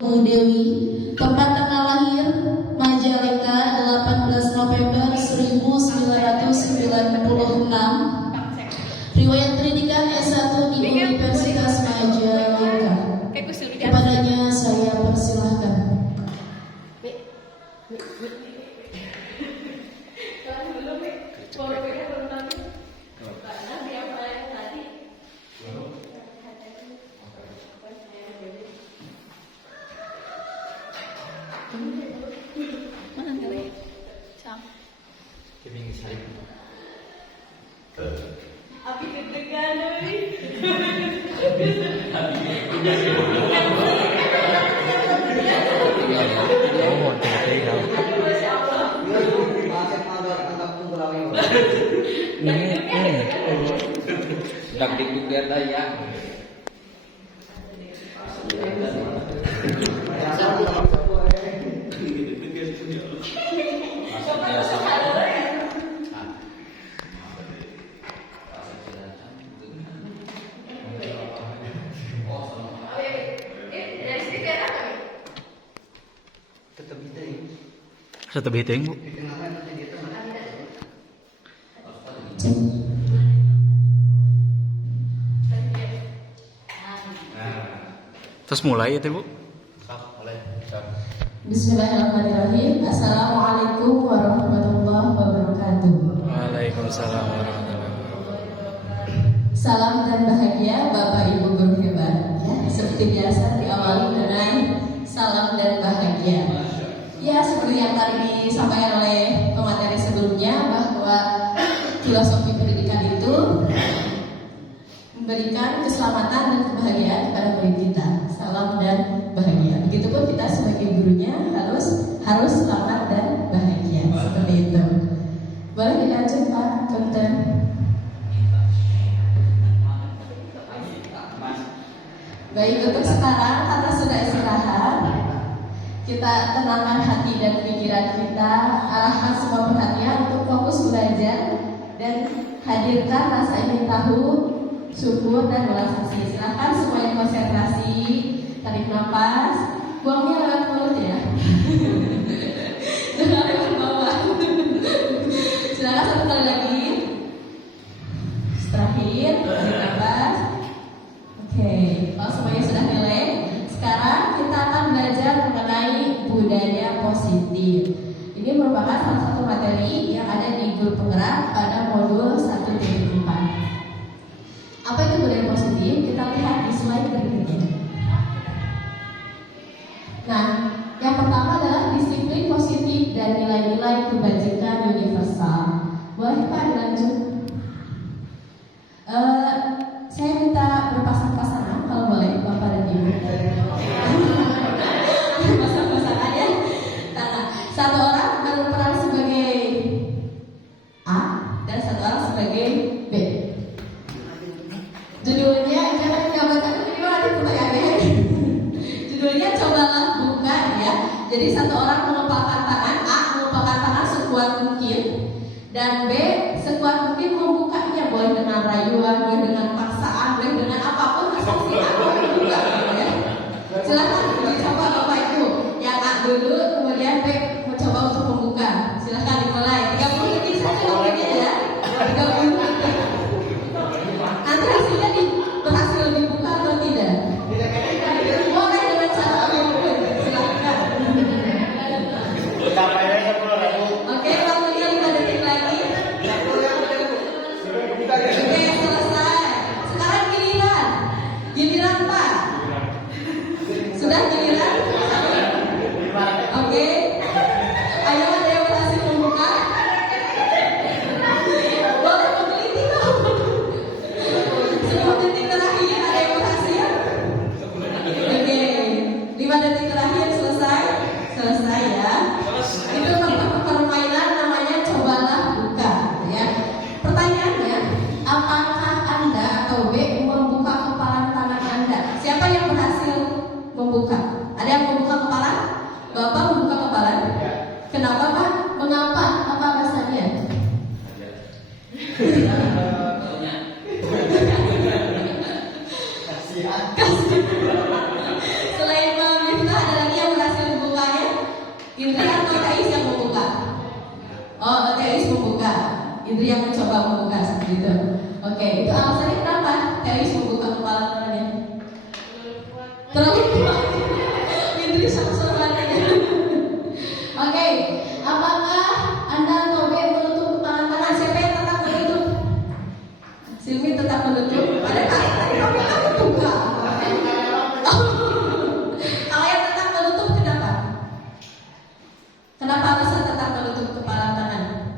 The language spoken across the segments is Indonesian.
Dewi, tempat tanggal lahir Majalengka 18 November 1996. Riwayat pendidikan S1 di Universitas Majalengka. Kepadanya saya persilahkan. Abi deg-degan euy. Dak dikduk dia daya. Tetap hitting, Bu. Terus mulai ya, Bu. Bismillahirrahmanirrahim. Assalamualaikum warahmatullahi wabarakatuh. Waalaikumsalam warahmatullahi wabarakatuh. Salam dan bahagia Bapak Ibu guru hebat. Ya, seperti biasa diawali dengan salam dan bahagia. Ya, seperti yang tadi disampaikan oleh pemateri sebelumnya bahwa filosofi pendidikan itu memberikan keselamatan dan kebahagiaan kepada murid kita. Salam dan bahagia. Begitupun kita sebagai gurunya harus selamat dan bahagia. Seperti itu. Boleh dilanjut Pak Dokter? Baik, untuk sekarang karena sudah istirahat, kita tenangkan hati dan pikiran kita, arahkan semua perhatian untuk fokus belajar dan hadirkan rasa ingin tahu, syukur dan relaksasi. Silakan semuanya konsentrasi, tarik nafas, buangnya lewat mulut ya. Jangan lewat bawah. Silakan satu kali lagi. Terakhir, tarik nafas. Oke, kalau semuanya sudah nilai, sekarang kita akan belajar mengenai budaya positif. Ini merupakan salah satu materi yang ada di guru penggerak pada modul 1.4. Apa itu budaya positif? Kita lihat di slide berikutnya. Nah, yang pertama adalah disiplin positif dan nilai-nilai kebajikan universal. Boleh Pak dilanjut? Saya minta berpasang-pasangan kalau boleh Bapak dan Ibu. Pasang-pasangan ya. Nah, satu orang berperan sebagai A dan satu orang sebagai B. Judulnya jangan digambarkan ini ada pertanyaannya. Judulnya cobalah buka ya. Jadi satu orang mengepalkan tangan, A mengepalkan tangan sekuat mungkin, dan B sekuat mungkin membukanya, boleh dengan rayuan, boleh dengan paksaan, boleh dengan apapun asal si A membuka ya. Silakan dicoba Bapak Ibu. Yang A dulu, kemudian B mencoba untuk membuka. Silakan dimulai. 30 detik saja waktunya ya. 30 detik. Nanti hasilnya berhasil dibuka atau tidak? Boleh dengan cara apapun. Silakan. Oke, waktunya 5 detik lagi. Oke, selesai. Sekarang giliran Pak. Sudah giliran? Oke. Ayo, ada yang berhasil membuka? Boleh meneliti dong. 10 detik terakhir ada yang berhasil? Oke, 5 detik terakhir selesai? Selesai ya. Itu permainan namanya cobalah buka ya. Pertanyaannya, apakah Anda atau B membuka kepalan tangan Anda? Siapa yang berhasil membuka? Ada yang membuka kepala? Bapak membuka kepala? Kenapa Pak? Mengapa? Apa alasannya? Selain memifta ada Indri yang mencoba membuka seperti itu. Oke, itu alasannya kenapa Teis membuka kepala tangannya? Terlalu kuat. Indri sama-sama. Oke, apakah Anda Tobe menutup kepala tangan? Siapa yang tetap menutup? Silmi tetap menutup. Pada kali tadi Tobe kamu buka. Kalau yang tetap menutup kenapa? Kenapa alasan tetap menutup kepala tangan?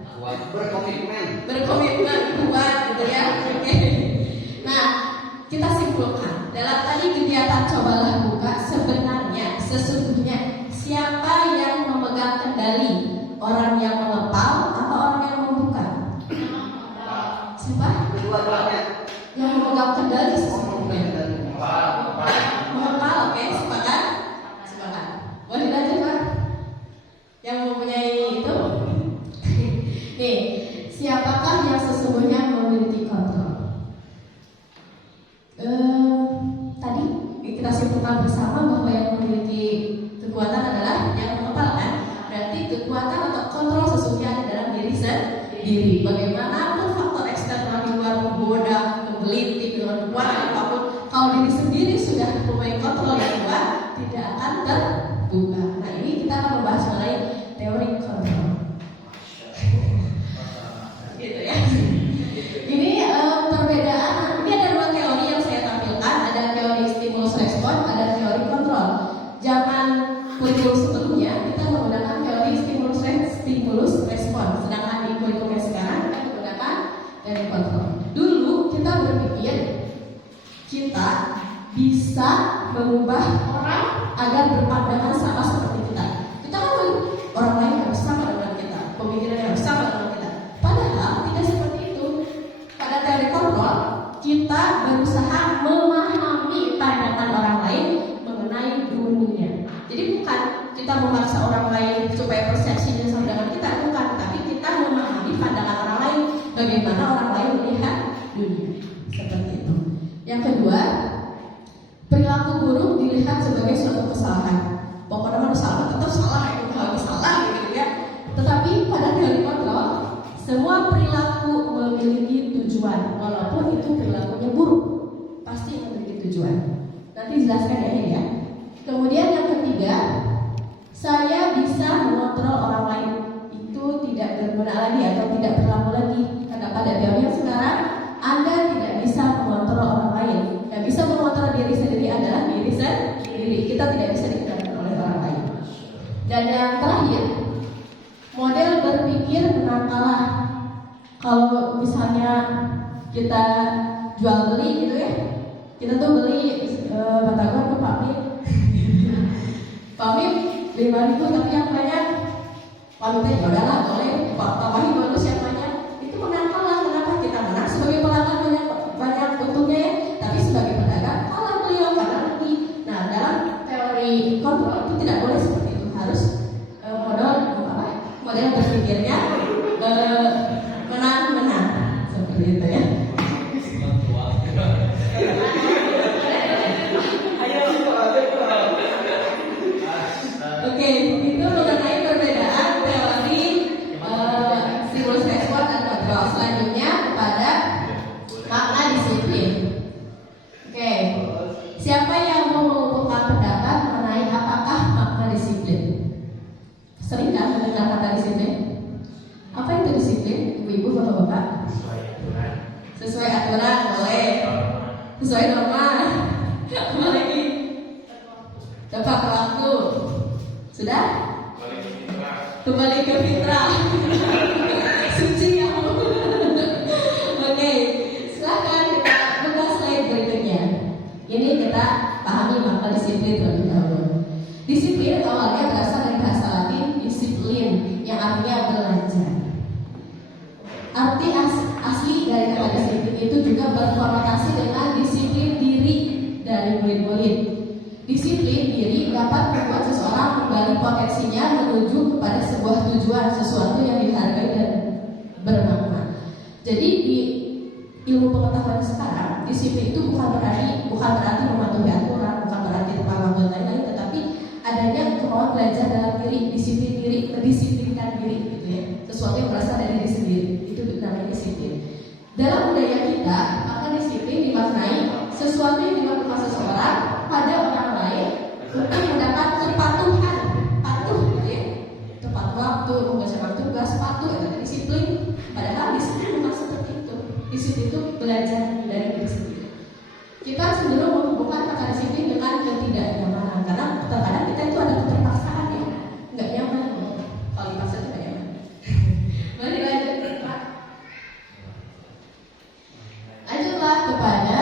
Berkomitmen kuat gitu ya. Oke. Nah, kita simpulkan dalam tadi kegiatan cobalah buka, sebenarnya sesungguhnya siapa yang memegang kendali, orang yang mengepal atau orang yang membuka? Siapa? Yang memegang kendali sesungguhnya. Mengepal, oke, sepakat? Sepakat. Boleh dilanjut, Pak? Yang mempunyai itu? Nih, siapakah yang sesungguhnya memiliki kontrol? Tadi kita simpulkan bersama bahwa yang memiliki kekuatan adalah yang mengepal, kan? Berarti kekuatan atau kontrol sesungguhnya ada dalam diri sendiri. Bagaimanapun faktor eksternal di luar menggoda, menggelitik dengan kuat apapun, kalau diri sendiri sudah mempunyai kontrol yang kuat, tidak akan terbuka. Nah, ini kita akan membahas mengenai teori kontrol. Gitu ya. Ini perbedaan. Ini ada dua teori yang saya tampilkan. Ada teori stimulus respon, ada teori kontrol. Zaman kurikulum sebelumnya kita menggunakan teori stimulus respon. Sedangkan di kurikulum yang sekarang kita menggunakan teori kontrol. Dulu kita berpikir kita bisa mengubah orang agar berpandangan sama seperti kita. Kita kan orang lain harus sama dengan kita, pemikirannya harus sama dengan kita. Padahal tidak seperti itu. Pada teori kontrol, kita berusaha memahami pandangan orang lain mengenai dunia. Jadi bukan kita memaksa orang lain supaya persepsinya sama dengan kita, bukan. Tapi kita memahami pandangan orang lain, bagaimana orang lain melihat dunia. Seperti itu. Yang kedua, perilaku buruk dilihat sebagai suatu kesalahan. Pokoknya manusia tetap salah, itu lagi salah gitu ya. Tetapi pada teori kontrol, semua perilaku memiliki tujuan, walaupun itu perilakunya buruk, pasti memiliki tujuan. Nanti jelaskan ya. Kemudian yang ketiga, saya bisa mengontrol orang lain. Itu tidak berguna lagi atau tidak berlaku lagi. Karena pada teori yang sekarang, Anda tidak bisa mengontrol orang lain. Yang bisa mengontrol diri sendiri adalah diri sendiri. Kita tidak bisa dikendalikan oleh orang lain. Dan yang terakhir, model berpikir menang kalah. Kalau misalnya kita jual beli gitu ya, kita tuh beli batagor ke Pak Mim. Pak Mim 5.000 tapi yang banyak. Kalau kita udahlah boleh Pak Wahyu bonus yang banyak. Itu menang kalah. Kenapa? Kita menang sebagai pelanggan banyak untungnya ya, tapi sebagai pedagang kalah beliau karena rugi. Nah, dalam teori kontrol itu tidak boleh seperti itu. Harus model berpikirnya menang seperti itu ya. Oke, itu mengenai perbedaan teori stimulus respon dan kontrol. Selanjutnya pada makna disiplin. Oke, siapa yang mau mengumpulkan pendapat mengenai apakah makna disiplin? Sering kan mendengar kata disiplin? Apa itu disiplin? Ibu-ibu, bapak-bapak? Sesuai aturan, boleh. Sesuai norma. Apa lagi? Tepat waktu. Sudah? Kembali ke fitrah. Suci ya. Oke, silakan kita buka slide berikutnya. Ini kita pahami makna disiplin terlebih dahulu. Disiplin awalnya berasal dari bahasa Latin disiplin, yang artinya belajar. Arti asli dari kata disiplin itu juga berkonotasi dengan disiplin diri dari murid-murid. Disiplin diri dapat membuat seseorang kembali potensinya menuju kepada sebuah tujuan, sesuatu yang dihargai dan bermakna. Jadi di ilmu pengetahuan sekarang, disiplin itu bukan berarti mematuhi aturan, bukan berarti tepat waktu dan lain-lain, tetapi adanya kemauan belajar dalam diri, disiplin diri, mendisiplinkan diri, gitu ya. Sesuatu yang berasal dari diri sendiri. Itu namanya disiplin. Dalam budaya kita, maka disiplin dimaknai sesuatu yang dilakukan seseorang pada orang lain untuk mendapat kepatuhan, patuh gitu ya, tepat waktu, mengerjakan tugas, patuh itu disiplin. Padahal disiplin bukan seperti itu. Disiplin itu belajar dari diri sendiri. Kita cenderung menghubungkan kata disiplin dengan ketidaknyamanan, karena terkadang kita itu ada keterpaksaan ya, nggak nyaman. Kalau dipaksa itu nggak nyaman. Mari lanjut Pak. Lanjutlah kepada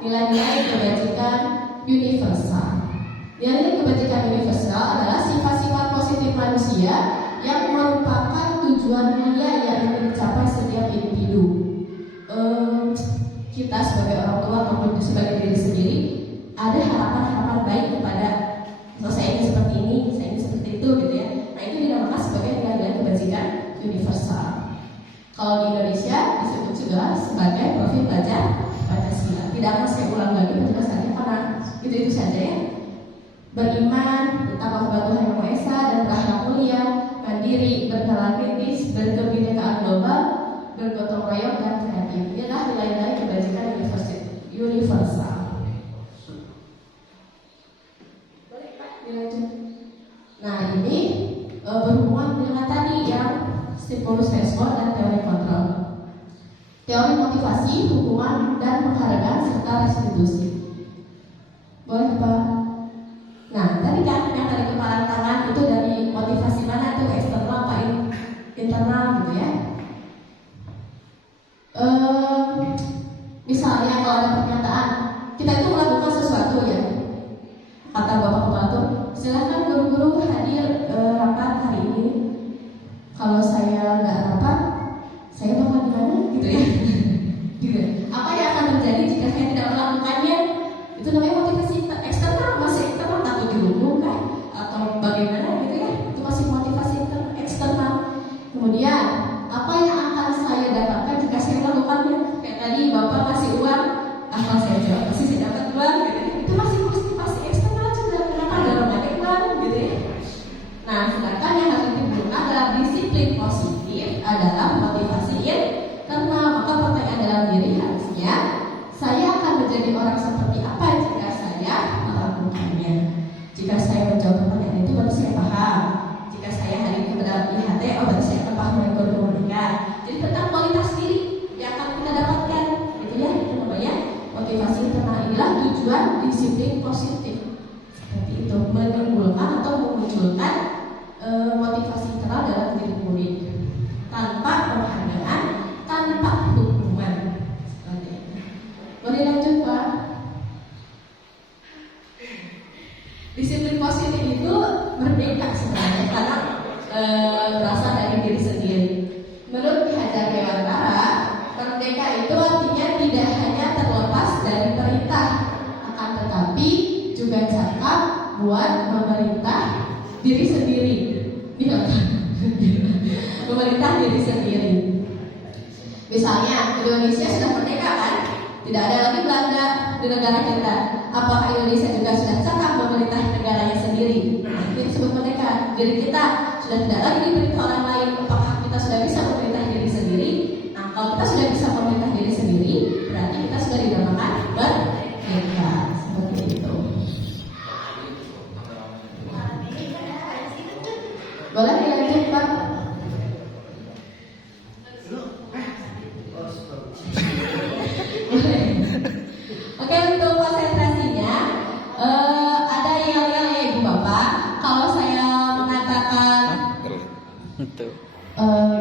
nilai-nilai kebajikan universal. Nilai kebajikan universal adalah sifat-sifat positif manusia yang merupakan tujuan mulia yang ingin dicapai setiap individu. Kita sebagai orang tua maupun sebagai diri sendiri ada harapan-harapan baik kepada saya ingin seperti ini, saya ingin seperti itu gitu ya. Nah itu dinamakan sebagai nilai-nilai kebajikan universal. Kalau di Indonesia disebut juga sebagai profil belajar Pancasila. Tidak akan saya ulang lagi penjelasannya karena itu saja ya. Beriman tentang kepada Tuhan Yang Maha Esa dan berakhlak mulia, mandiri, bernalar kritis, berkebinekaan global, bergotong royong dan kreatif. Inilah nilai-nilai kebajikan universal. Boleh Pak dilanjut. Nah ini berhubungan dengan tadi yang stimulus respon dan teori kontrol, teori motivasi, hukuman dan penghargaan serta restitusi. Boleh Pak? Nah tadi kan yang dari kepalan tangan itu dari motivasi mana itu eksternal apa internal gitu ya. Misalnya kalau ada pernyataan kita itu melakukan sesuatu ya, kata Bapak Kepala tuh silahkan guru-guru hadir rapat hari ini. Kalau saya nggak rapat, saya bakal gimana gitu ya. Gitu. Apa yang akan terjadi jika saya tidak melakukannya? Itu namanya motivasi eksternal, masih eksternal, takut dihukum kan? Atau bagaimana gitu ya? Itu masih motivasi eksternal. Kemudian apa yang akan saya dapatkan jika saya melakukannya? Kayak tadi Bapak kasih uang, apa saya jual pasti saya dapat uang gitu ya. Itu masih motivasi eksternal juga, kenapa dorongannya uang gitu ya. Nah, sedangkan yang harus diberikan adalah disiplin positif adalah motivasi internal. Maka pertanyaan dalam diri harusnya, saya akan menjadi orang seperti apa jika saya melakukannya? Jika saya menjawab pertanyaan itu baru saya paham. Jika saya hari ini mendapat IHT, berarti saya akan paham dengan keluarga. Jadi tentang kualitas diri yang akan kita dapatkan, gitu ya. Itu namanya motivasi internal. Inilah tujuan disiplin positif. Seperti itu, menimbulkan atau memunculkan motivasi internal dalam diri murid tanpa penghargaan, tanpa hukuman. Seperti itu. Boleh lanjut Pak? Disiplin positif itu merdeka sebenarnya karena berasal dari diri sendiri. Menurut Ki Hajar Dewantara, merdeka itu artinya tidak hanya terlepas dari perintah, akan tetapi juga cakap buat memerintah diri sendiri. Memerintah diri sendiri. Misalnya Indonesia sudah merdeka kan? Tidak ada lagi Belanda di negara kita. Apakah Indonesia juga sudah cakap memerintah negaranya sendiri? Itu disebut merdeka. Jadi kita sudah tidak lagi diperintah orang lain. Apakah kita sudah bisa memerintah diri sendiri? Nah, kalau kita sudah bisa memerintah diri sendiri, berarti kita sudah dinamakan merdeka. Seperti itu. Boleh dilanjut Pak? Oke, untuk konsentrasinya ada yel-yel ya Ibu Bapak. Kalau saya mengatakan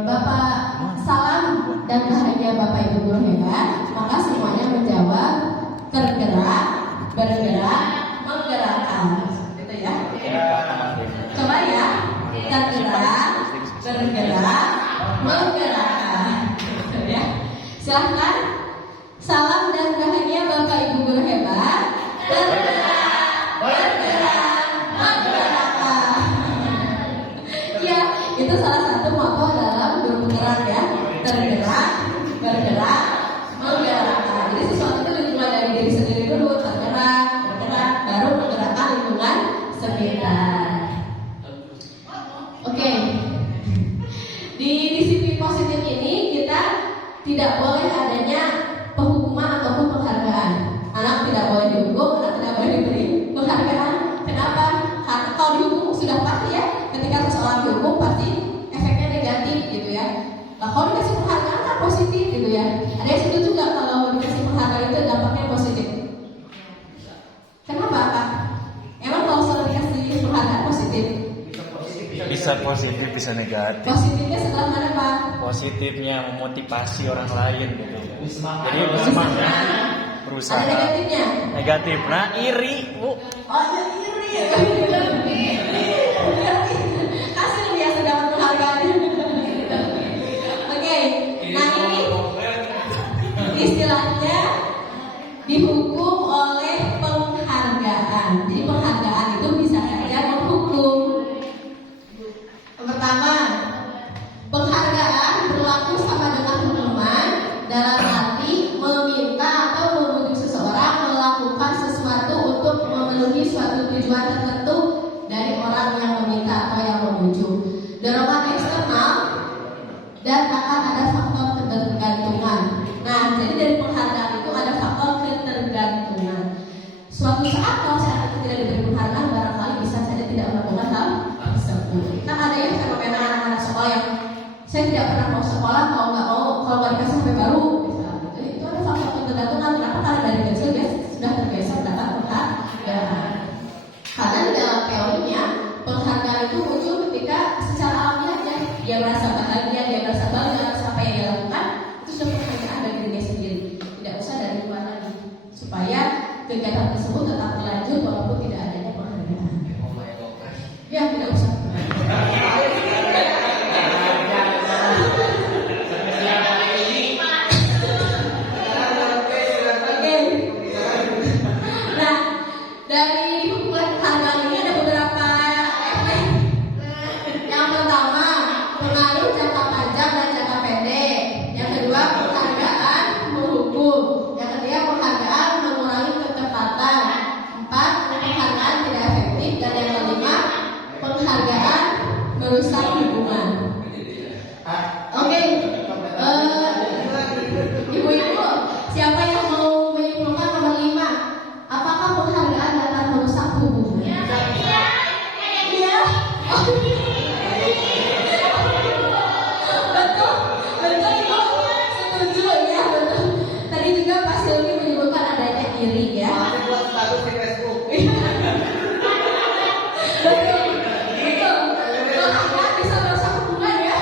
Bapak salam dan bahagia Bapak Ibu guru hebat, maka semuanya menjawab tergerak, bergerak, menggerakkan. Gitu ya. Coba ya, tergerak, bergerak, menggerakkan. Gitu ya. Silahkan. Salam dan bahagia Bapak Ibu guru hebat. Bergerak, bergerak, menggerakkan. Ya, itu salah satu moto dalam guru penggerak ya. Tergerak, bergerak, menggerakkan. Jadi sesuatu itu dimulai dari diri sendiri dulu. Tergerak, bergerak, baru menggerakkan lingkungan sekitar. Oke. Di disiplin positif ini kita tidak boleh adanya penghukuman ataupun penghargaan. Anak tidak boleh dihukum, anak tidak boleh diberi penghargaan. Kenapa? Karena kalau dihukum sudah pasti ya, ketika seseorang dihukum pasti efeknya negatif gitu ya. Nah, kalau dikasih penghargaan kan positif gitu ya. Ada yang setuju juga kalau dikasih penghargaan itu dampaknya positif. Kenapa Kak? Emang kalau selalu dikasih penghargaan positif? Bisa positif, bisa negatif. Positifnya setelah mana Pak? Positifnya memotivasi orang lain gitu. Jadi semangat berusaha. Ada negatifnya? Negatif, nah iri, Bu. Oh ya iri. Kasih lu ya sudah penghargaan. Oke, nah ini istilahnya dihukum oleh penghargaan. Jadi penghargaan itu bisa saja menghukum. Yang pertama, penghargaan berlaku sama dengan hukuman dalam arti meminta atau membujuk seseorang melakukan sesuatu untuk memenuhi suatu tujuan tertentu dari orang yang meminta atau yang membujuk. Dorongan eksternal dan akan ada faktor ketergantungan. Nah, jadi dari penghargaan itu ada faktor ketergantungan. Suatu saat kalau seorang itu tidak diberi penghargaan, barangkali bisa saja tidak melakukan hal tersebut. Kan ada ya fenomena anak-anak sekolah yang saya tidak pernah mau sekolah kalau nggak dikasih HP baru, misalnya gitu. Itu ada faktor ketergantungan. Kenapa? Karena dari kecil dia sudah terbiasa mendapat penghargaan. Karena di dalam teorinya penghargaan itu muncul ketika secara alamiahnya dia merasa bahagia, dia merasa bangga atas apa yang dia lakukan, itu sudah penghargaan dari dirinya sendiri. Tidak usah dari luar lagi, supaya kegiatan tersebut tetap berlanjut walaupun tidak adanya penghargaan. Ya, tidak usah. Oke. Nah, dari hukuman penghargaan ini ada beberapa efek. Yang pertama, pengaruh jangka panjang dan jangka pendek. Yang kedua, penghargaan menghukum. Yang ketiga, penghargaan mengurangi ketepatan. 4, penghargaan tidak efektif. Dan yang kelima, penghargaan merusak hubungan. Oke, ibu-ibu, siapa yang mau menyimpulkan nomor 5? Apakah penghargaan dapat merusak hubungan? Iya. Betul, betul ibu. Setuju ya, betul. Tadi juga Pak Silvi menyebutkan adanya iri ya. Betul, betul. Penghargaan bisa merusak hubungan ya.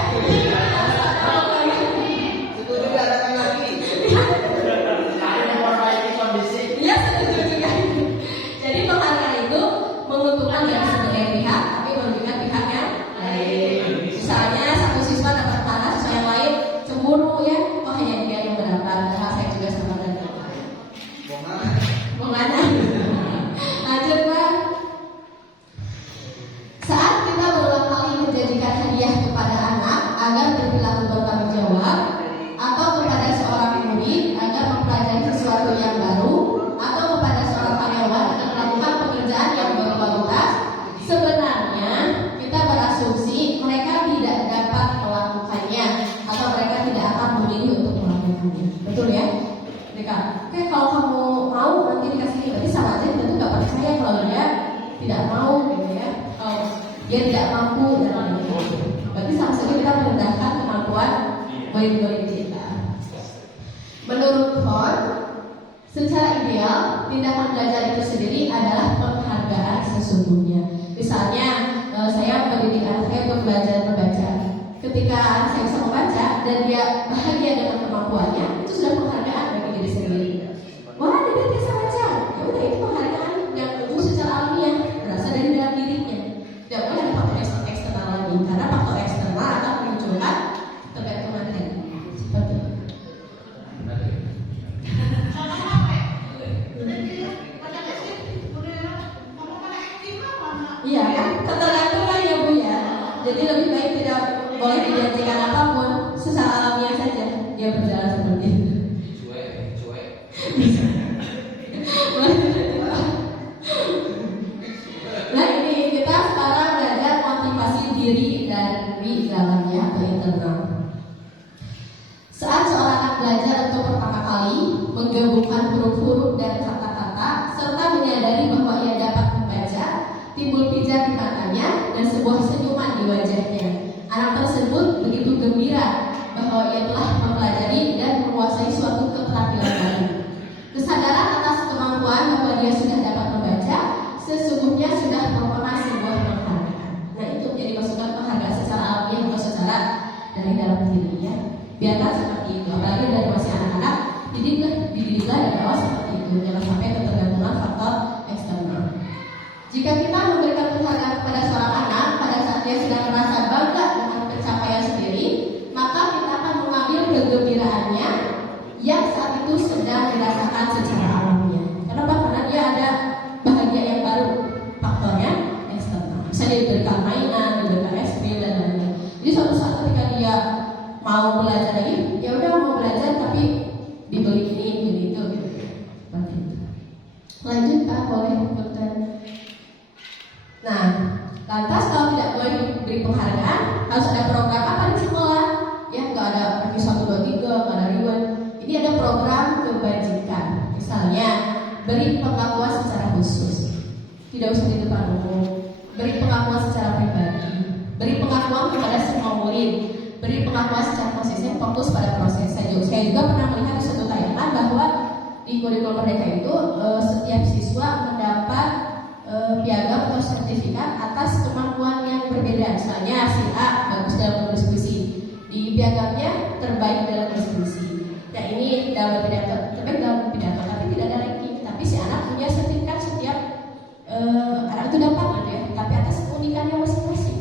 Iya, setuju juga. Jadi penghargaan itu menguntungkan diri sebagai pihak, tapi merugikan pihak yang lain. Misalnya satu siswa dapat tanah, siswa yang lain cemburu ya, kok hanya dia yang mendapat, padahal saya juga sama dan bongana. Lanjut Pak. Saat kita berulang kali menjanjikan hadiah kepada anak agar berperilaku bertanggung jawab, atau kepada seorang murid agar mempelajari sesuatu yang baru, atau kepada seorang karyawan agar melakukan pekerjaan yang berkualitas, sebenarnya kita berasumsi mereka tidak dapat melakukannya atau mereka tidak akan memilih untuk melakukannya. Betul ya? Mereka, oke kalau kamu mau nanti dikasih ini, berarti sama aja kita tuh nggak percaya kalau dia tidak mau gitu ya. Kalau dia tidak mampu dan lain-lain. Berarti sama saja kita merendahkan kemampuan murid-murid kita. Menurut Horn, secara ideal, tindakan belajar itu sendiri adalah penghargaan sesungguhnya. Misalnya, saya mendidik anak saya untuk belajar membaca. Ketika anak saya bisa membaca dan dia bahagia dengan kemampuannya, itu sudah penghargaan bagi diri sendiri. Wah, dia bisa baca. Ya udah, itu penghargaan yang tumbuh secara alamiah, berasal dari dalam dirinya. Tidak boleh ada faktor eksternal lagi, karena faktor eksternal akan memunculkan ketergantungan tadi. Seperti itu. Iya kan, ketergantungan ya Bu ya. Jadi lebih baik tidak boleh dijanjikan apapun, secara alamiah saja dia berjalan seperti itu. Cuek. Nah ini kita sekarang belajar motivasi diri dan di dalamnya atau internal. Saat seorang anak belajar pertama kali, menggabungkan huruf-huruf dan kata-kata, serta menyadari bahwa ia dapat membaca, timbul pijar di matanya dan sebuah senyuman di wajahnya. Anak tersebut begitu gembira bahwa ia telah mempelajari dan menguasai suatu keterampilan baru. Kesadaran atas kemampuan bahwa dia sudah dapat membaca sesungguhnya sudah merupakan sebuah penghargaan. Nah, itu menjadi masukan penghargaan secara alamiah atau secara dari dalam dirinya. Biarkan seperti itu, apalagi dari masih anak-anak, dididiklah dari awal seperti itu, jangan sampai ketergantungan faktor eksternal. Jika kita memberikan penghargaan kepada seorang anak pada saat dia sedang merasa bangga dengan pencapaian sendiri, maka kita akan mengambil kegembiraannya yang saat itu sedang dirasakan secara alamiah. Kenapa? Karena dia ada bahagia yang baru, faktornya eksternal. Bisa diberikan mainan, diberikan es krim dan lain-lain. Jadi suatu saat ketika dia mau belajar lagi, ya udah mau belajar tapi dibeli ini, beli itu, seperti itu. Lanjut Pak, boleh Dokter. Nah, lantas kalau tidak boleh diberi penghargaan, harus ada program apa di sekolah? Ya, nggak ada lagi 1, 2, 3, nggak ada reward. Ini ada program kebajikan. Misalnya, beri pengakuan secara khusus, tidak usah di depan umum. Beri pengakuan secara pribadi, beri pengakuan kepada semua murid, beri pengakuan secara konsisten, fokus pada proses. Saya juga pernah melihat di suatu tayangan bahwa di kurikulum mereka itu setiap siswa mendapat piagam atau sertifikat atas kemampuan yang berbeda. Misalnya si A bagus dalam berdiskusi, di piagamnya terbaik dalam berdiskusi. Nah, ini dalam pidato, terbaik dalam pidato, tapi tidak ada ranking. Tapi si anak punya sertifikat setiap anak itu dapat, gitu ya. Tapi atas keunikannya masing-masing.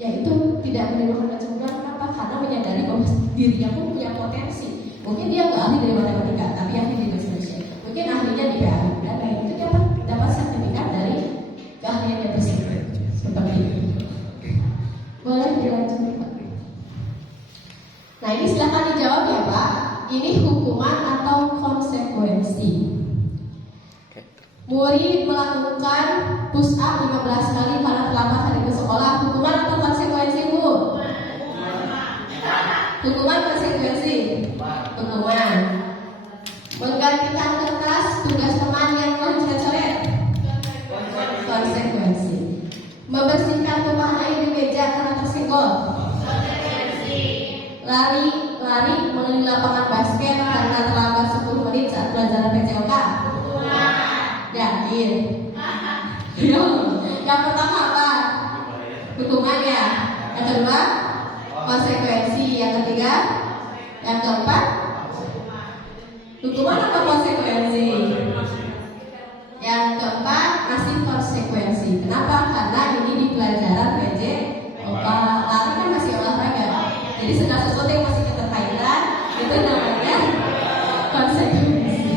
Yaitu tidak menimbulkan kecemburuan. Kenapa? Karena menyadari bahwa dirinya pun punya potensi. Mungkin dia nggak ahli dari matematika, tapi ahli di bahasa Indonesia. Mungkin ahlinya di PA dan lain itu dia dapat sertifikat dari keahliannya tersebut. Seperti itu. Boleh dilanjutkan Pak? Nah, ini silakan dijawab ya Pak. Ini hukuman atau konsekuensi? Murid melakukan push up 15 kali karena terlambat hari ke sekolah. Hukuman atau konsekuensi Bu? Hukuman konsekuensi? Hukuman. Menggantikan kertas tugas teman yang telah dicoret-coret? Konsekuensi. Membersihkan tumpahan air di meja karena tersenggol? Lari mengelilingi lapangan basket karena terlambat 10 menit saat pelajaran PCOK? Yakin? Yang pertama apa? Hukuman ya. Yang kedua konsekuensi. Yang ketiga, yang keempat hukuman atau konsekuensi? Yang keempat masih konsekuensi. Kenapa? Karena ini di pelajaran PJOK. Lari kan masih olahraga. Jadi segala sesuatu yang masih keterkaitan itu namanya konsekuensi.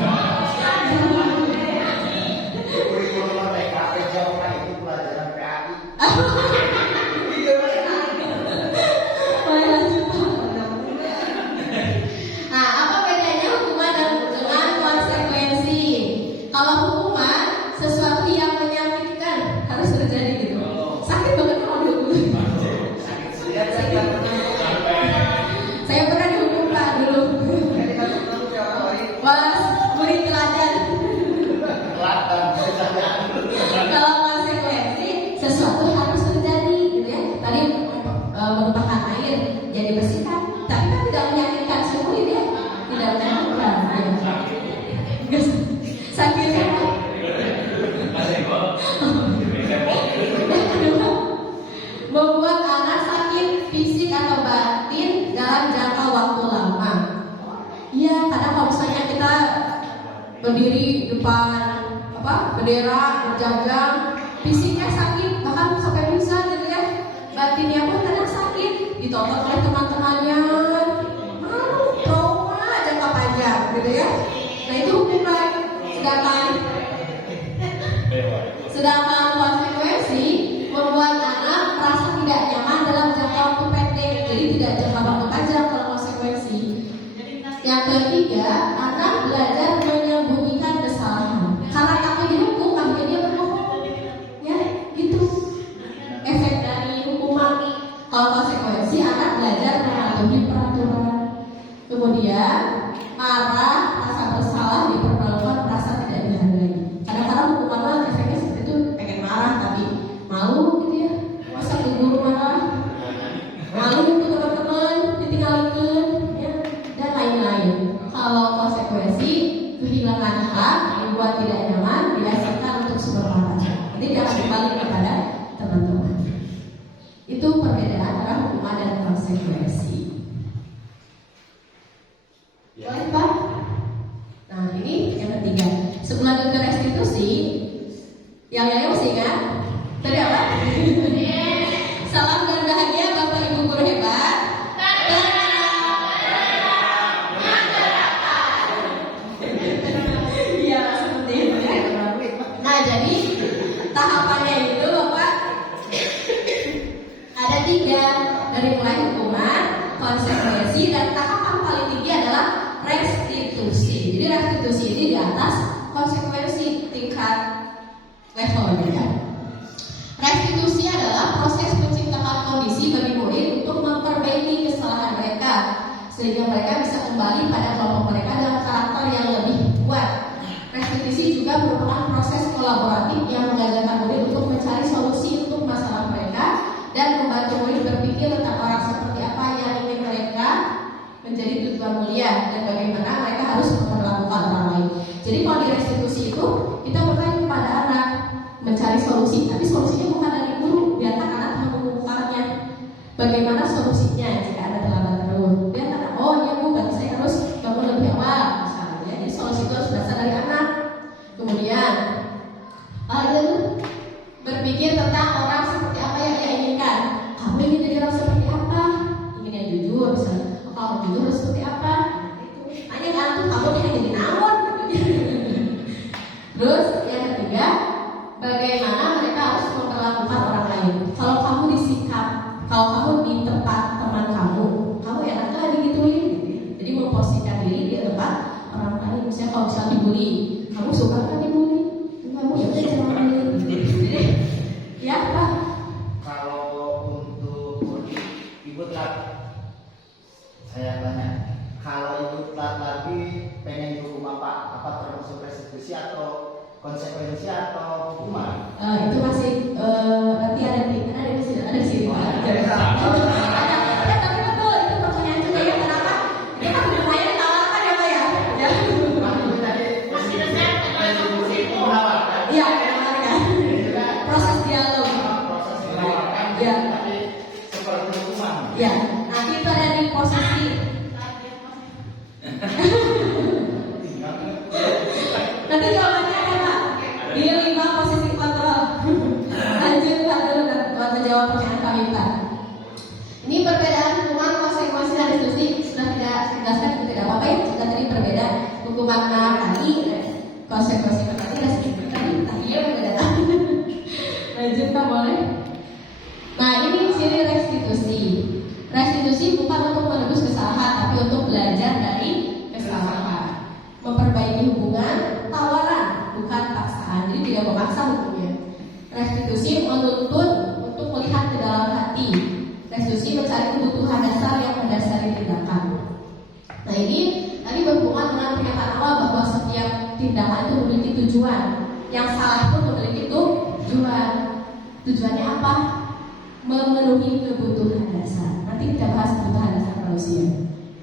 Nah, apa bedanya hukuman dengan konsekuensi? Kalau hukuman sesuatu yang menyakitkan harus terjadi gitu. Sakit banget kalau dihukum. Saya pernah dihukum Pak dulu. Was murid teladan. Kalau konsekuensi sesuatu harus terjadi, gitu ya. Tadi menumpahkan air, jadi bersihkan, tapi kan tidak menyakitkan si murid ya, tidak menyakitkan. Ya. Sakitnya. Membuat anak sakit fisik atau batin dalam jangka waktu lama. Iya, kadang kalau misalnya kita berdiri depan bendera berjam-jam, fisiknya sakit, bahkan sampai pingsan gitu ya. Batinnya pun kadang sakit, ditonton oleh teman-temannya, malu, trauma jangka panjang gitu ya. Nah, itu hukuman. Sedangkan konsekuensi membuat anak merasa tidak nyaman dalam jangka waktu pendek, jadi tidak jangka waktu panjang kalau konsekuensi. Yang ketiga, anak belajar menyembunyikan kesalahan. Karena takut dihukum, akhirnya dia berbohong. Ya, gitu. Efek dari hukuman. Kalau konsekuensi, anak belajar mematuhi peraturan. Kemudian marah, rasa bersalah, dipermalukan, merasa tidak dihargai. Kadang-kadang hukuman efeknya seperti itu, pengen marah tapi malu gitu ya, masa ke guru marah, malu ke teman-teman, ditinggalkan, ya, dan lain-lain. Kalau konsekuensi kehilangan hak, dibuat tidak nyaman, dihasilkan untuk seberapa. Nanti dia akan kembali kepada teman-teman. Itu perbedaan antara hukuman dan konsekuensi. Boleh Pak? Nah ini yang ketiga. Sebelum ke restitusi, yang lain masih ingat? Tadi apa? Salam dan bahagia Bapak Ibu guru hebat. Iya seperti itu. Nah jadi tahapannya itu Bapak ada 3, dari mulai hukuman, konsekuensi, dan tahapan paling tinggi adalah restitusi. Jadi restitusi ini di atas konsekuensi tingkat levelnya ya. Restitusi adalah proses menciptakan kondisi bagi murid untuk memperbaiki kesalahan mereka sehingga mereka bisa kembali pada kelompok mereka dengan karakter yang lebih kuat. Restitusi juga merupakan proses kolaboratif yang mengajarkan murid untuk mencari solusi untuk masalah mereka dan membantu murid berpikir tentang orang seperti apa yang ingin mereka menjadi tujuan mulia dan bagaimana mereka harus memperlakukan orang lain. Jadi kalau di restitusi itu kita bertanya kepada anak mencari solusi, tapi solusinya bukan dari guru, biarkan anak menemukannya. Bagaimana solusinya jika ada terlambat terus? Biarkan anak, oh ya Bu, berarti saya harus bangun lebih awal misalnya. Jadi solusi itu harus berasal dari anak. Kemudian berpikir tentang orang seperti apa yang dia inginkan. Kamu ingin jadi orang seperti apa? Ingin yang jujur misalnya. Kalau jujur harus seperti apa? Tanya kan tuh kamu ingin jadi naon? Terus yang ketiga, bagaimana mereka harus memperlakukan orang lain. Kalau kamu disikap, kalau kamu di tempat teman kamu enak gak digituin? Jadi memposisikan diri di tempat orang lain. Misalnya kalau misalnya dibully, kamu suka kan dibully? Kamu ya udah jangan dibully. Jadi ya Pak. Kalau untuk ibu telat, saya tanya, kalau ibu telat lagi pengen dihukum apa termasuk restitusi atau konsekuensi atau hukuman? Itu masih nanti ada di sini Pak. Tapi betul itu pertanyaan juga ya, kenapa? Dia kan lumayan ditawarkan ya Pak ya. Iya, menawarkan. Proses dialog. Ya. Tapi seperti hukuman. Ya, nanti itu ada di posisi. Nanti jawabannya ada Pak. Di 5 posisi kontrol. Lanjut Pak dulu dan menjawab pertanyaan kami Pak. Ini perbedaan hukuman, konsekuensi dan restitusi sudah tidak jelaskan, itu tidak apa-apa ya. Sudah tadi berbeda hukuman tadi, konsekuensi tadi tadi ya berbeda. Lanjut Pak boleh. Nah ini ciri restitusi. Restitusi bukan untuk menebus kesalahan, tapi untuk belajar dari kesalahan. Memperbaiki hubungan, tawaran, bukan paksaan. Jadi tidak memaksa hukumnya. Restitusi menuntut untuk melihat ke dalam hati. Restitusi mencari kebutuhan dasar yang mendasari tindakan. Nah ini tadi berhubungan dengan pernyataan awal bahwa setiap tindakan itu memiliki tujuan. Yang salah pun memiliki tujuan. Tujuannya apa? Memenuhi kebutuhan dasar. Nanti kita bahas kebutuhan dasar manusia.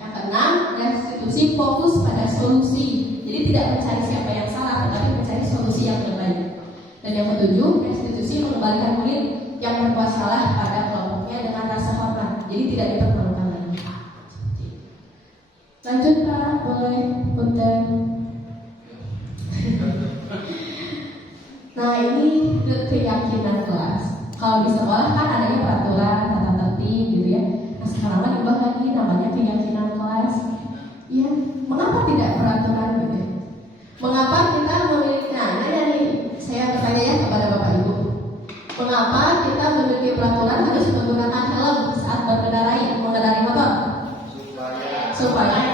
Yang keenam, restitusi fokus pada solusi. Jadi tidak mencari siapa yang salah, tetapi mencari solusi yang terbaik. Dan yang ketujuh, restitusi mengembalikan murid yang berbuat salah pada kelompoknya dengan rasa hormat. Jadi tidak dipermalukan lagi. Lanjut Pak, boleh punten. Nah ini keyakinan kelas. Kalau di sekolah kan adanya peraturan, tata tertib gitu ya. Nah sekarang diubah lagi namanya keyakinan kelas. Ya, mengapa tidak peraturan gitu? Mengapa kita memiliki? Nah ini dari saya bertanya ya kepada Bapak Ibu. Mengapa kita memiliki peraturan harus menggunakan helm saat mengendarai motor? Supaya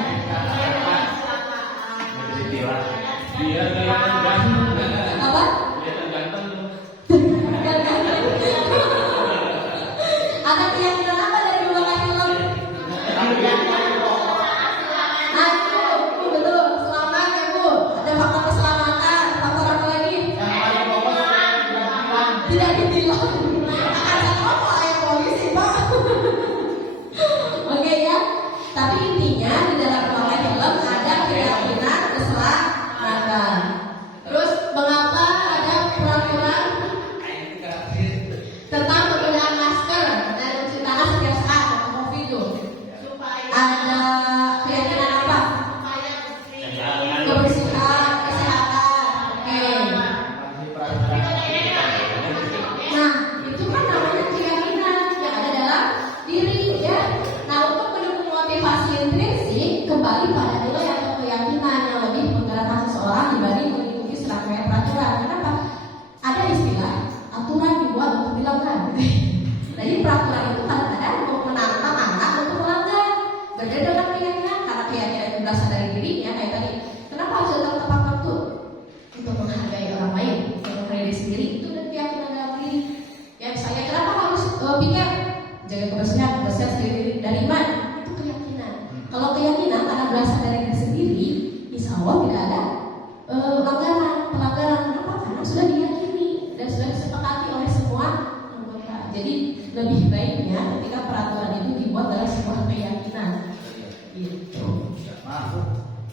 Dia kelihatan ganteng. apa? Kelihatan ganteng. Ada keyakinan apa dari menggunakan helm? Nah itu betul Jadi peraturan itu kadang-kadang mau menantang anak untuk melanggar. Berbeda dengan keyakinan, karena keyakinan itu berasal dari dirinya. Kayak tadi, kenapa harus datang tepat waktu? Untuk menghargai orang lain, untuk menghargai diri sendiri. Itu dan keyakinan dalam diri. Ya misalnya kenapa harus pikir jaga kebersihan sendiri dari iman? Itu keyakinan. Kalau keyakinan karena berasal dari diri sendiri, insya Allah tidak ada pelanggaran. Kenapa? Karena sudah diyakini dan sudah disepakati oleh semua anggota. Jadi lebih baiknya ketika peraturan itu dibuat dalam sebuah keyakinan. Gitu. Maaf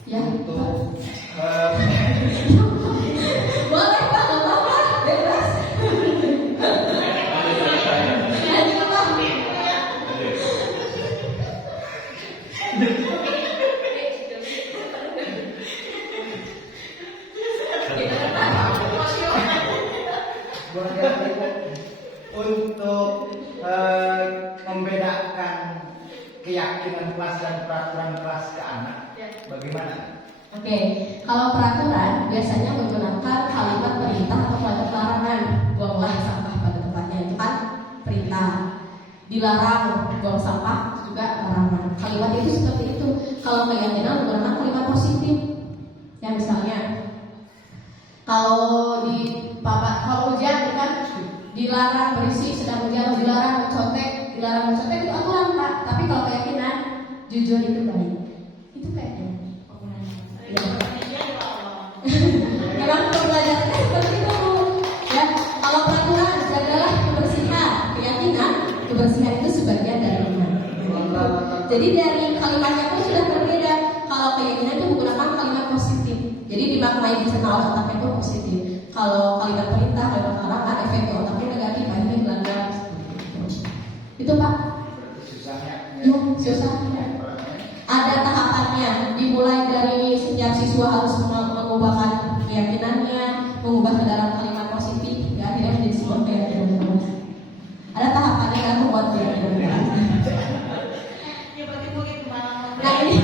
Ya. untuk Boleh Pak, nggak apa-apa, bebas. Lanjut Pak. untuk membedakan keyakinan kelas dan peraturan kelas ke anak, bagaimana? Oke, kalau peraturan biasanya menggunakan kalimat perintah atau kalimat larangan. Buanglah sampah pada tempatnya, itu kan perintah. Dilarang buang sampah itu juga larangan. Kalimat itu seperti itu. Kalau keyakinan menggunakan kalimat positif. Ya misalnya, kalau hujan kan dilarang berisik sedang hujan, dilarang mencontek itu aturan Pak. Tapi kalau keyakinan jujur itu baik. Itu kayaknya. Memang pembelajarannya seperti itu. Ya, kalau peraturan jagalah kebersihan, keyakinan kebersihan itu sebagian dari iman. Jadi dari kalimatnya pun sudah berbeda. Kalau keyakinan itu menggunakan kalimat positif. Jadi dimaknai di sana oleh otaknya itu positif. Kalau kalimat perintah, kalimat larangan, efek otaknya negatif, akhirnya dilanggar. Itu Pak. Susahnya. Ya, susahnya. Ada tahapannya, dimulai dari setiap siswa harus mengubahkan keyakinannya, mengubah ke dalam kalimat positif, ya akhirnya menjadi sebuah keyakinan. Ada tahapannya kan membuat keyakinan. Nah ini,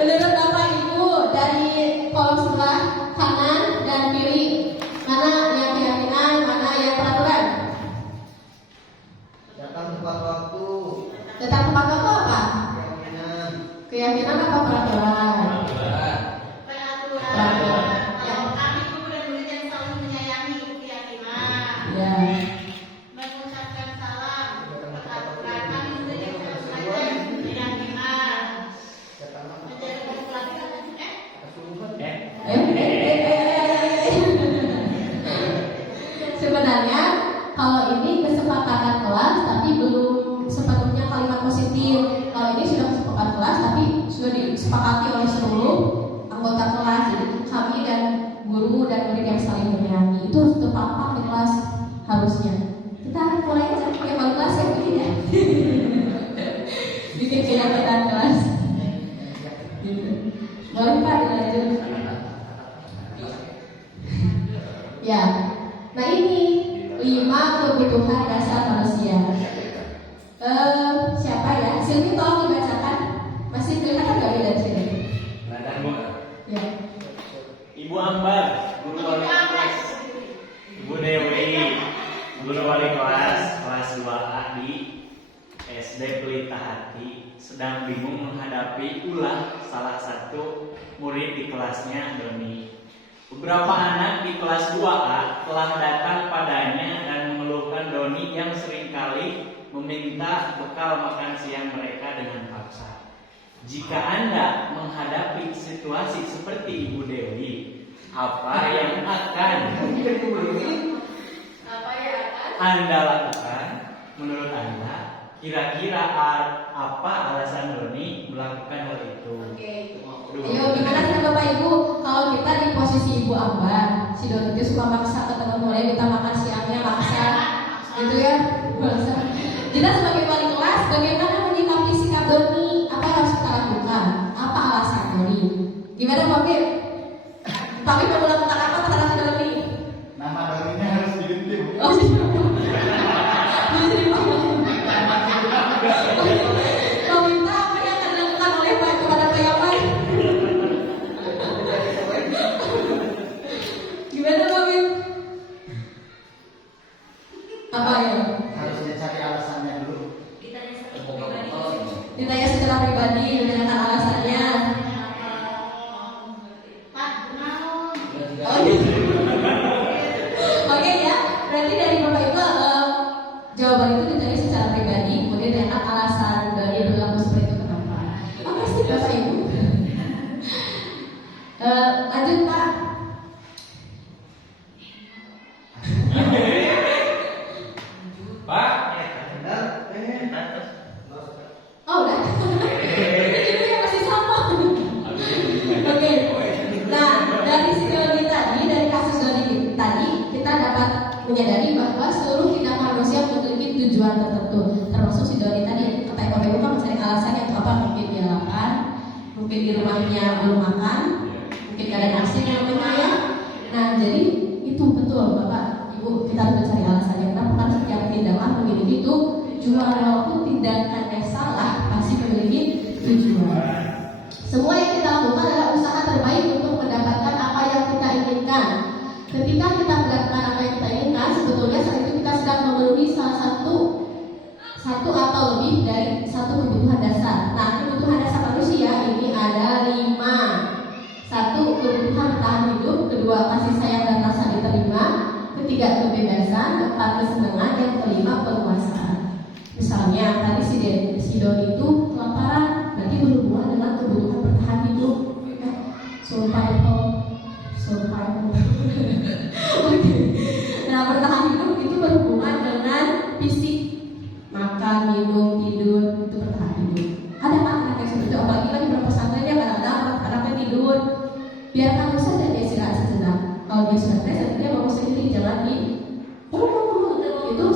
menurut Bapak Ibu dari kolom sebelah kanan dan kiri, mana yang keyakinan, mana yang peraturan? Datang tepat waktu. Datang tepat waktu apa? Keyakinan apa peraturan? Kalau kami guru dan murid yang selalu menyayangi keyakinan. Ya. Mengucapkan salam peraturan. Kami murid yang selalu belajar keyakinan. Menjadi pelajaran. Sebenarnya kalau ini kesepakatan kelas tapi belum sepenuhnya kalimat positif. Kalau ini sudah kesepakatan kelas tapi sudah disepakati oleh seluruh anggota kelas. Jadi kami dan guru dan murid yang saling menyayangi itu harus terpampang di kelas harusnya. Kita mulai aja pakai balik kelas ya begini ya. Bikin keyakinan kelas. Gitu. Boleh Pak dilanjut. Ya. Nah ini 5 kebutuhan dasar manusia. Siapa ya? Silvi tolong dibacakan. Masih kelihatan gak dari sini? Kelihatan Bu. Ya. Ibu Ambar, guru wali kelas. Ibu Dewi, guru wali kelas 2A di SD Pelita Hati, sedang bingung menghadapi ulah salah satu murid di kelasnya, Doni. Beberapa anak di kelas 2A telah datang padanya dan mengeluhkan Doni yang seringkali meminta bekal makan siang mereka dengan paksa. Jika Anda menghadapi situasi seperti Ibu Dewi, apa yang akan Anda lakukan? Menurut Anda, kira-kira apa alasan Doni melakukan hal itu? Oke. Ayo gimana sih Bapak Ibu? Kalau kita di posisi Ibu Ambar, si Doni itu suka maksa ke teman-temannya minta makan siangnya maksa, gitu ya? Maksa. Kita sebagai wali kelas, bagaimana menyikapi sikap Doni? Apa yang harus kita lakukan? Apa alasan Doni? Gimana Pak Bib? Pak Bib mau melakukan apa terhadap si Doni? Nama Doninya harus diganti. Oh, meminta apa yang akan dilakukan oleh Pak kepada Pak Yaman? Gimana Pak Bib? Apa ya? Harusnya cari secara pribadi dengan alasannya. Pak, mau. Oh, gitu. Oke ya, berarti dari Bapak Ibu jawaban itu ditanya secara pribadi, kemudian dengan alasan dari berlaku seperti itu kenapa? Oke sih Bapak Ibu. Lanjut Pak. Pak, Oh udah. Ini masih sama. Oke. Nah, dari si Doni tadi, dari kasus Doni tadi, kita dapat menyadari bahwa seluruh tindakan manusia memiliki tujuan tertentu. Termasuk si Doni tadi, kata KPU kan mencari alasan yang apa? Mungkin dia lapar, mungkin di rumahnya belum makan, mungkin gak ada nasi yang namanya. Nah, jadi itu betul Bapak, Ibu, kita harus mencari alasannya. Kenapa? Karena setiap tindakan memiliki tujuan, walaupun tindakannya salah, pasti memiliki tujuan. Semua yang kita lakukan adalah usaha terbaik untuk mendapatkan apa yang kita inginkan. Ketika kita mendapatkan apa yang kita inginkan, sebetulnya saat itu kita sedang memenuhi salah satu atau lebih dari satu kebutuhan dasar. Nah, kebutuhan dasar manusia ini ada 5. 1. Kebutuhan bertahan hidup. 2. Kasih sayang dan rasa diterima. 3. Kebebasan. 4. Kesenangan. Yang kelima, penguasaan. Misalnya tadi si Doni itu kelaparan, berarti berhubungan dengan kebutuhan bertahan hidup, survival. Oke. Nah, bertahan hidup itu berhubungan dengan fisik, makan, minum, tidur, itu bertahan hidup. Ada kan anak yang seperti itu, apalagi kan di pesantrennya kadang-kadang anaknya tidur, biarkan saja dia istirahat sejenak. Kalau dia sudah stres, dia bangun sendiri, jangan di itu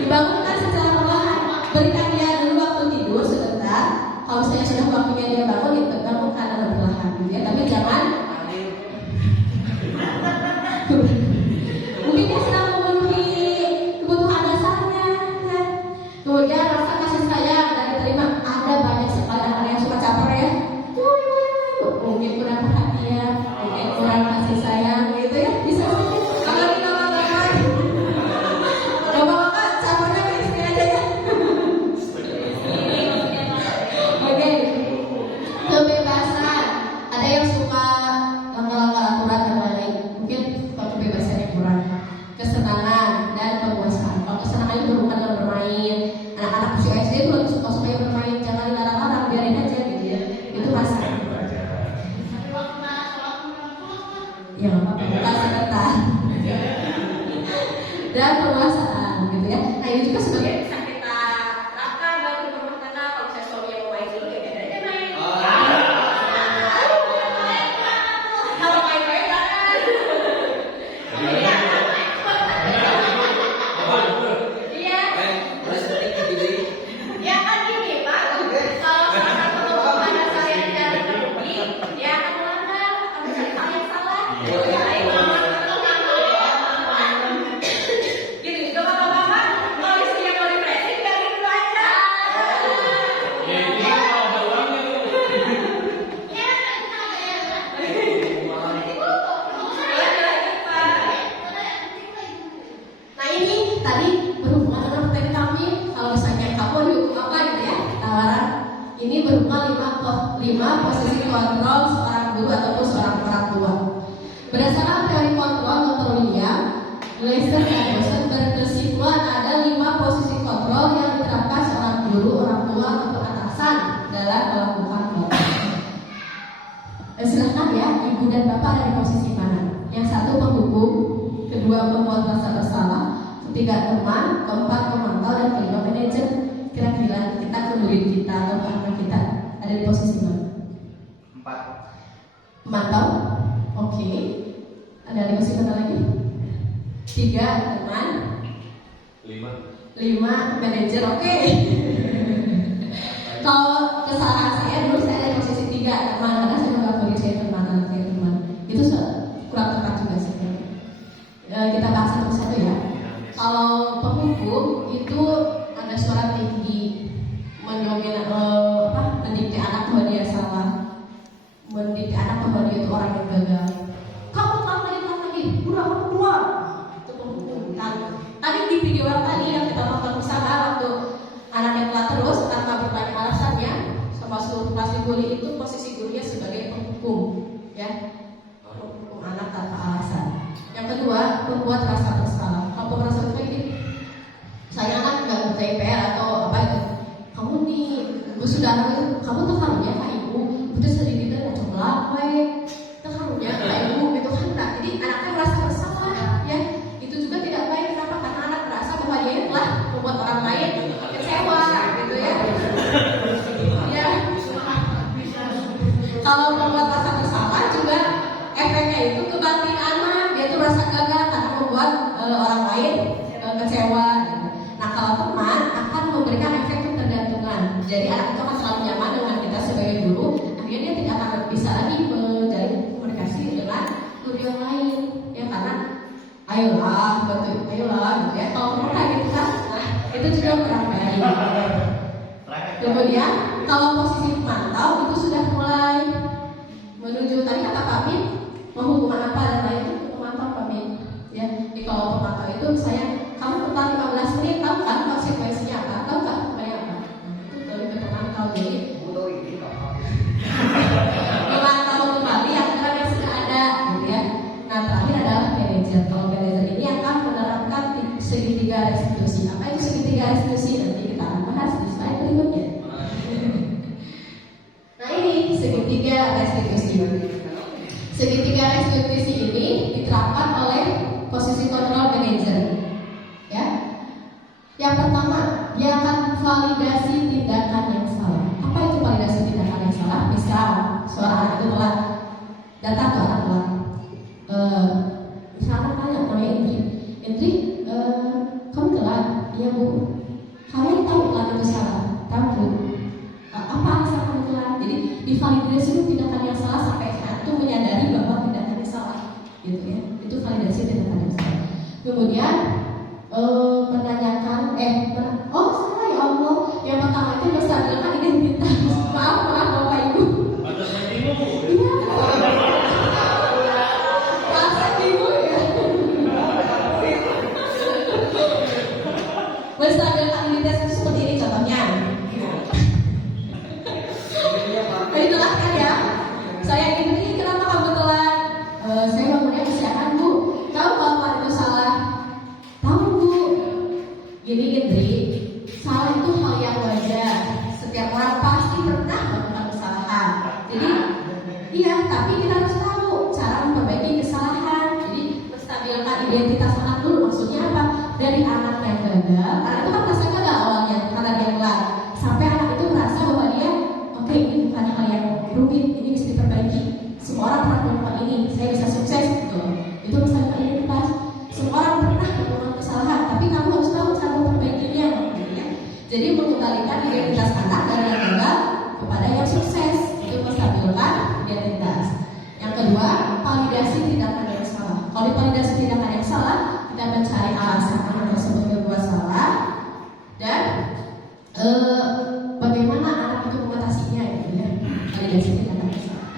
dibangunkan secara perlahan, berikan dia dulu waktu tidur sebentar. Kalau saya sudah waktunya dia bangun, dibangunkan dengan perlahan, gitu ya. Tapi jangan mungkin dia sedang memenuhi kebutuhan dasarnya, kan? Kemudian rasa kasih sayang dan diterima. Ada banyak sekali anak yang suka caper ya, mungkin kurang perhatian, mungkin kurang kasih sayang, gitu ya. Bisa saja. Apalagi bapak-bapak capernya ke istri aja ya. Oke. Kebebasan. Ada yang suka langgar-langgar aturan dan lain-lain. Mungkin kalau kebebasannya kurang. Kesenangan dan penguasaan. Kalau kesenangannya berhubungan dengan bermain, anak-anak usia SD itu lagi suka-suka bermain, jangan dilarang-larang, biarin aja gitu ya. Itu rasa. Tapi waktu Ya nggak apa-apa, bukan sebentar. Dan penguasaan gitu ya. Nah ini juga sebagai bisa kita terapkan dalam rumah tangga. Kalau saya suami yang mau main dulu ya beda aja main. Kalau main-main jangan. Iya. Ya kan gini Pak. Kalau salah satu kebutuhan dasar yang tidak dipenuhi, dia akan melanggar, akan mencari hal yang salah. Gitu juga bapak-bapak. Kalau istrinya mau depresi, biarin dulu aja. ya ini kalau ada uangnya tuh. Nah ini tadi berhubungan dengan pertanyaan kami. Kalau misalnya kamu dihukum apa gitu ya, tawaran. Ini berhubungan 5 posisi kontrol seorang guru ataupun seorang orang tua. Berdasarkan teori kontrol Dr. William Lester dan Dawson berkesimpulan ada 5 posisi kontrol yang diterapkan seorang guru, orang tua ataupun atasan dalam melakukan kontrol. Silahkan ya, ibu dan bapak ada di posisi mana? Yang satu penghukum, kedua membuat rasa bersalah, ketiga teman, keempat pemantau, dan kelima manajer. Kira-kira kita ke murid kita atau anak kita ada di posisi mana? 4. Pemantau, oke. Ada di posisi mana lagi? 3 teman, 5 manajer, oke. Kalau kesalahan saya dulu saya ada di posisi 3 teman, karena saya mengakui saya teman. Itu kurang tepat juga sih. Kita bahas satu-satu ya. Kalau penghukum itu ada suara tinggi, mendidik anak bahwa dia salah, mendidik anak bahwa dia itu orang yang gagal. Kamu lagi, udah kamu keluar. Itu penghukum kan. Tadi di video tadi yang kita tonton bersama waktu anak bully itu posisi gurunya sebagai penghukum, ya, menghukum anak tanpa alasan. Yang kedua, membuat rasa bersalah. Kalau merasa kayak gini, saya kan nggak ngerjain PR atau apa itu, kamu nih saudara itu, kamu tuh karunya kak ibu, itu sedikit dan coba tuh karunya kak ibu gitu kan. Nah, jadi anaknya merasa bersalah, ya. Itu juga tidak baik. Kenapa? Karena anak merasa bahwa dia telah membuat orang lain kecewa, gitu ya. Ya. Kalau membuat rasa bersalah juga efeknya itu ke batin anak, dia tuh merasa gagal karena membuat orang lain kecewa. Nah, kalau teman akan memberikan efek ketergantungan. Jadi anak itu akan selalu nyaman dengan kita sebagai guru. Akhirnya dia tidak akan bisa lagi menjalin komunikasi dengan guru yang lain, ya, karena ayolah, betul, ayolah, gitu ya. Kalau kamu kayak gitu kan, nah, itu juga kurang baik. Kemudian kalau posisi pemantau itu sudah mulai menuju tadi kata Pak Min, menghukum apa dan lain itu pemantau Pak Min, ya. Jadi kalau pemantau itu saya, kamu tentang 15 menit, tahu kan konsekuensinya apa? Tahu nggak hukumannya apa? Itu lebih ke pemantau. Jadi memantau kembali aturan yang sudah ada, gitu ya. Nah, terakhir adalah manajer. Kalau manajer ini akan menerapkan segitiga restitusi. Apa itu segitiga restitusi? Nanti kita akan bahas di slide berikutnya. Nah, ini segitiga restitusi. Segitiga restitusi ini diterapkan oleh posisi kontrol manager. Ya. Yang pertama, dia akan validasi tindakan yang salah. Apa itu validasi tindakan yang salah? Misal seorang anak itu telat, datang ke orang tua. Misalkan tanya namanya Indri, kamu telat? Iya bu. Kamu tahu telat itu salah? Tahu bu. Apa alasan kamu telat? Jadi divalidasi itu tindakan yang salah sampai anak itu menyadari bahwa tindakannya salah, gitu ya. Itu validasi tindakan yang salah. Kemudian menanyakan, oh salah ya Allah. Yang pertama itu menstabilkan identitas. Maaf Bapak Ibu. Ada sentimu. Iya. Masa Ibu ya. Menstabilkan identitas itu seperti ini contohnya. Itulah kan ya. Saya ini kenapa kamu telat? Saya bangunnya kesiangan bu. Tahu kalau Pak itu salah? Tahu bu. Gini Indri, salah itu hal yang wajar. Setiap orang pasti pernah melakukan kesalahan. Jadi, iya, tapi kita harus tahu cara memperbaiki kesalahan. Jadi, menstabilkan identitas anak dulu. Maksudnya apa? Dari anak yang gagal, anak itu kan merasa gagal awalnya karena dia telat. Sampai anak itu merasa bahwa dia, oke, ini bukan hal yang rumit, ini bisa diperbaiki. Semua orang pernah melakukan ini, saya bisa sukses, gitu. Itu menstabilkan identitas. Semua orang pernah melakukan kesalahan, tapi kamu harus tahu cara memperbaikinya, gitu ya. Jadi mengembalikan identitas anak dari yang gagal kepada yang sukses, itu menstabilkan identitas. Yang kedua, validasi tindakan yang salah. Kalau divalidasi tindakan yang salah, kita mencari alasan anak tersebut berbuat salah dan bagaimana anak itu mengatasinya, gitu ya. Validasi tindakan yang salah.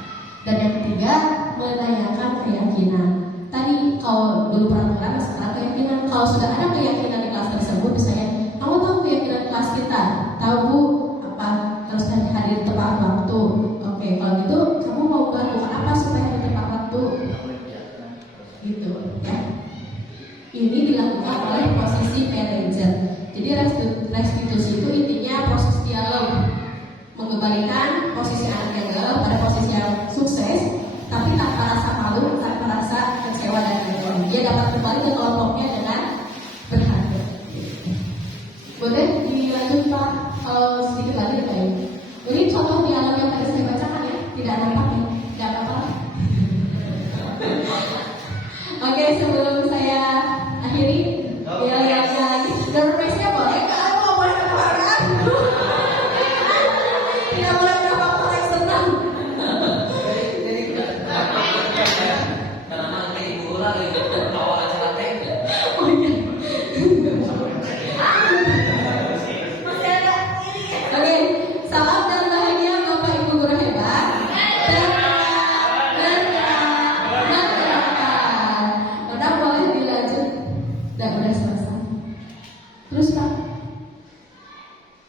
Dan yang ketiga, menanyakan keyakinan. Tadi kalau dulu peraturan, sekarang keyakinan. Kalau sudah ada keyakinan di kelas tersebut, misalnya kamu tahu keyakinan kelas kita, tahu bu apa harus hadir tepat waktu. Oke, kalau gitu kamu mau melakukan apa supaya hadir tepat waktu? Gitu ya. Ini dilakukan oleh posisi manajer. Jadi restitusi itu intinya proses dialog, mengembalikan posisi anak yang gagal pada posisi yang sukses, tapi tanpa rasa malu, tanpa rasa kecewa dan lain-lain. Dia dapat kembali ke kelompoknya dengan berharga. Boleh dilanjut Pak? Kalau sedikit lagi baik. Ini contoh dialog yang tadi saya bacakan ya, tidak nampak ya, tidak apa-apa. Oke, sebelum saya akhiri dialognya lagi, surprise-nya boleh? Kalau mau boleh keluarkan. Tidak boleh berapa orang senang. Oh iya. Masih ada ini. Oke, salam dan bahagia Bapak Ibu guru hebat. Udah boleh dilanjut. Udah selesai. Terus Pak.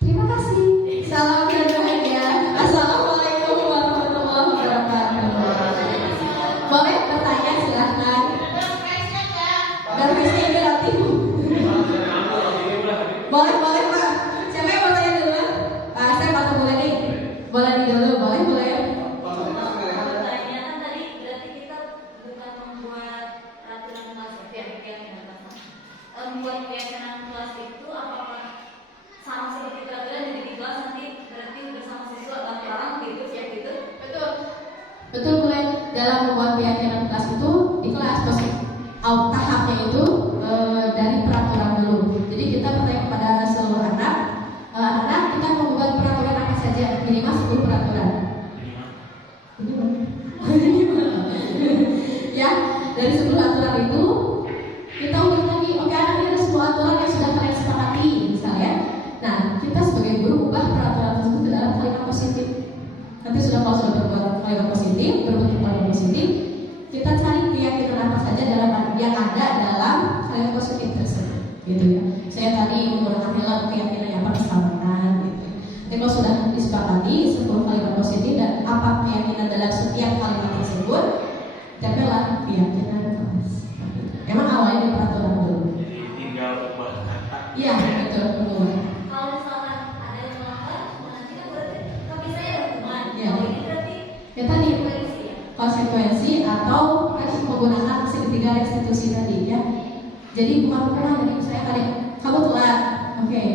Terima kasih. Salam dan bahagia. Assalamualaikum membuat keyakinan kelas itu apakah sama seperti peraturan jadi di kelas nanti berarti bersama siswa dan orang gitu siap gitu? Betul. Betul Glenn, dalam membuat keyakinan kelas itu di kelas pasti tahapnya itu dari peraturan dulu. Jadi kita bertanya kepada seluruh anak, anak kita membuat peraturan apa saja, minimal 10 peraturan. Ya, dari 10 aturan itu kita udah lagi, oke anak ini ada 10 aturan yang sudah kalian sepakati misalnya. Nah, kita sebagai guru ubah peraturan tersebut ke dalam kalimat positif. Nanti kalau sudah berbuat kalimat positif, berbentuk kalimat positif, kita cari keyakinan apa saja dalam yang ada dalam kalimat positif tersebut, gitu ya. Saya tadi menggunakan helm keyakinan yang persamaan, gitu. Jadi kalau sudah disepakati 10 kalimat positif dan apa keyakinan dalam setiap kalimat tersebut, capailah keyakinan kelas. Emang awalnya di peraturan dulu. Jadi tinggal ubah kata. Iya, betul. Kalau misalkan ada yang melanggar, nanti kan berarti tapi saya ada hukuman. Iya. Kalau ini berarti Ya tadi konsekuensi ya. konsekuensi atau menggunakan aksi ketiga restitusi tadi ya. Jadi bukan hukuman, jadi misalnya tadi kamu telat, oke.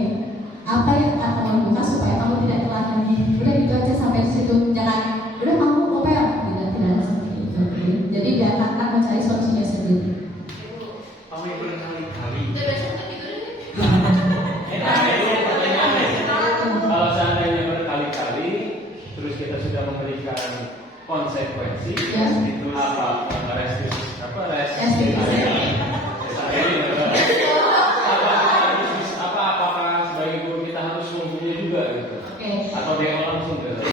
Apa yang akan melakukan supaya kamu tidak telat lagi? Udah gitu aja sampai di situ, jangan udah kamu ngopel, tidak seperti itu. Jadi biar anak mencari solusinya sendiri. Kamu yang berkali-kali. Udah besok kan gitu deh. Kalau seandainya berkali-kali, terus kita sudah memberikan konsekuensi, Ya. itu apa? Restitusi. Restitusi.